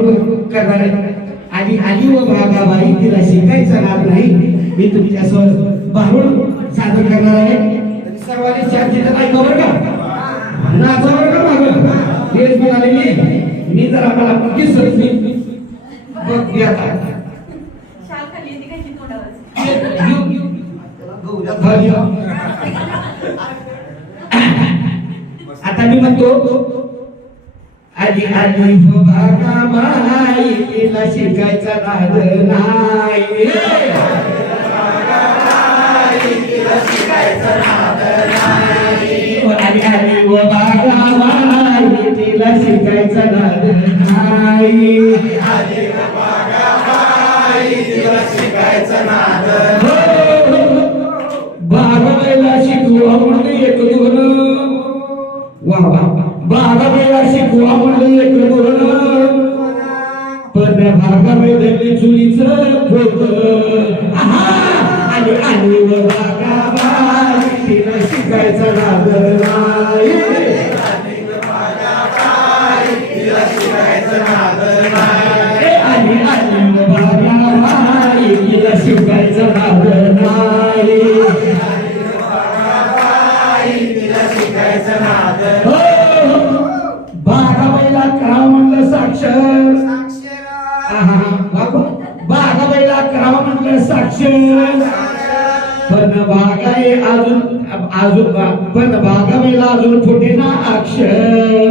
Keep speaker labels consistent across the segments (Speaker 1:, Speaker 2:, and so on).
Speaker 1: करणार आहे. आणि आली व बाबाबाई तिला शिकायचं नाद नाही. मी तुमच्यासमोर बाहुळ सादर करणार आहे. तरी सर्वांनी चार चित्र ऐका बरं का. का मागं? हेच म्हणाले मी. मी जर आम्हाला पक्की सरली बघ आता. आता मी म्हणतो आधी आधी हो बागा बाई तिला शिकायचा नाद नाही. हो, आधी आधी हो बाई तिला शिकायचा नाद नाही. हो, बारावीला शिकू आपण एक दोन. बारावीला शिकवा म्हणलं एक पण भागावे धरली चुलीच होत आणि तिला शिकायचा नाद नाही आणि आणि तिला शिकायचा नाद नाही साक्षर पण बागाई अजून अजून पण बागाबाईला अजून फुटे ना अक्षर.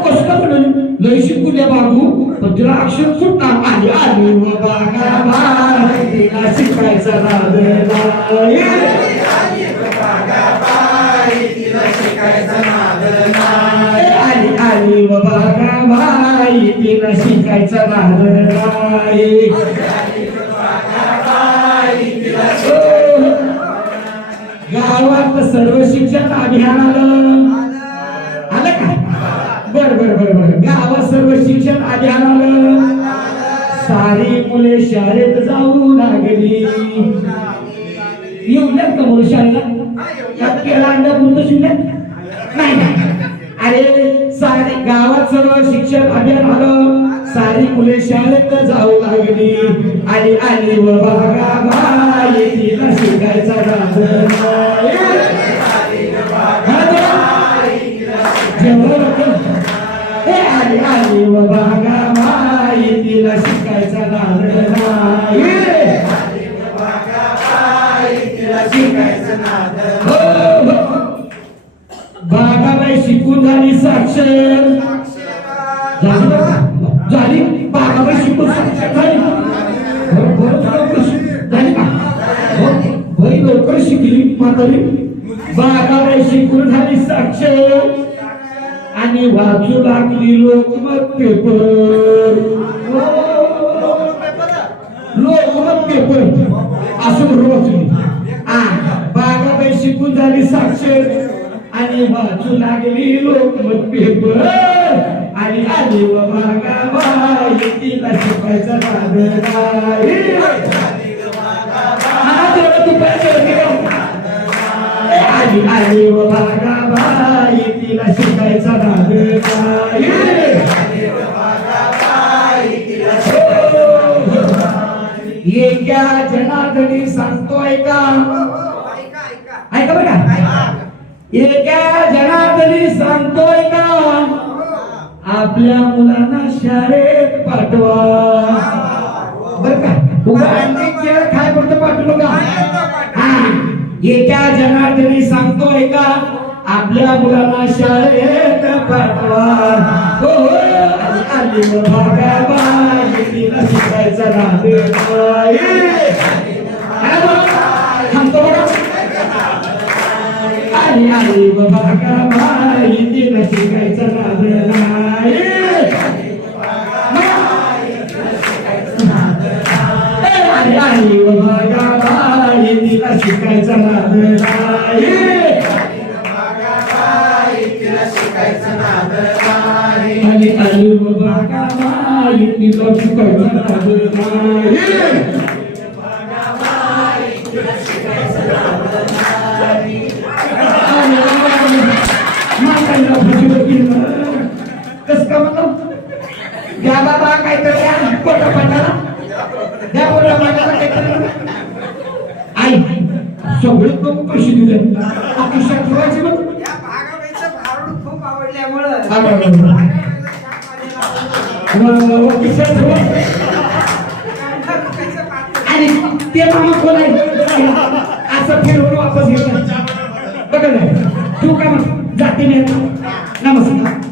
Speaker 1: कष्ट म्हणून लय शिकूया बाबू. पण तुला अक्षर फुटणार आली आली व बागाबाई तिला शिकायचा नाही आली आली व बागाबाई तिला शिकायचा नाद गावात सर्व शिक्षण अभियान आलं. आलं का? बर बर बर बर. गावात सर्व शिक्षण अभियान आलं. सारी मुले शाळेत जाऊ लागली. येऊल्यात का मुलं शाळेला? केला अंडा पुरतं नाही अरे सारी गावात सर्व शिक्षण अभियान आलं. सारी मुले शाळेत जाऊ लागली. आणि आली व बागा बाई तिला शिकायचा साक्षर. झाली साक्षर झाली. लवकर शिकली म्हातारी. बागाबाई शिकून झाली साक्षर. आणि वाचू लागली लोकमत पेपर. लोकमत पेपर. असं बरोबर आणि बाजू लागली लोकमत पेपर आणि आली बाबा गावाई तिला शिकायचं नाद नाही. आली आली व बागाबाई तिला शिकायचा नाद नाही. हो, हो. एका जनार्दनी सांगतोय का? एका जणातरी सांगतोय का? आपल्या मुलांना शाळेत पाठवा. बर का? उगा अंडी खेळ काय पुरतं पाठवू नका. एका जनार्दनी सांगतोय का? आपल्या मुलांना शाळेत पाठवा. हो हो. आली आली व तिला नाही. आली आली का भागाबाई तिला शिकायचं नाद नाही. आई आली आली व भागाबाई तिला शिकायचं नाद नाही. आली आली का भागाबाई तिला शिकायचं नाद नाही. कस का म्हणलं द्या बाबा काहीतरी पोटा पाण्याला द्या पोटा पाण्याला काहीतरी. आई सगळे कमी पैसे दिले. खिशात ठेवायचे मग.
Speaker 2: खूप आवडल्यामुळं.
Speaker 1: आणि ते मामा कोण आहे? असं फिरवून वापस घेऊन बघा नाही तू का मग ಜಾತಿ ನಮಸ್ಕಾರ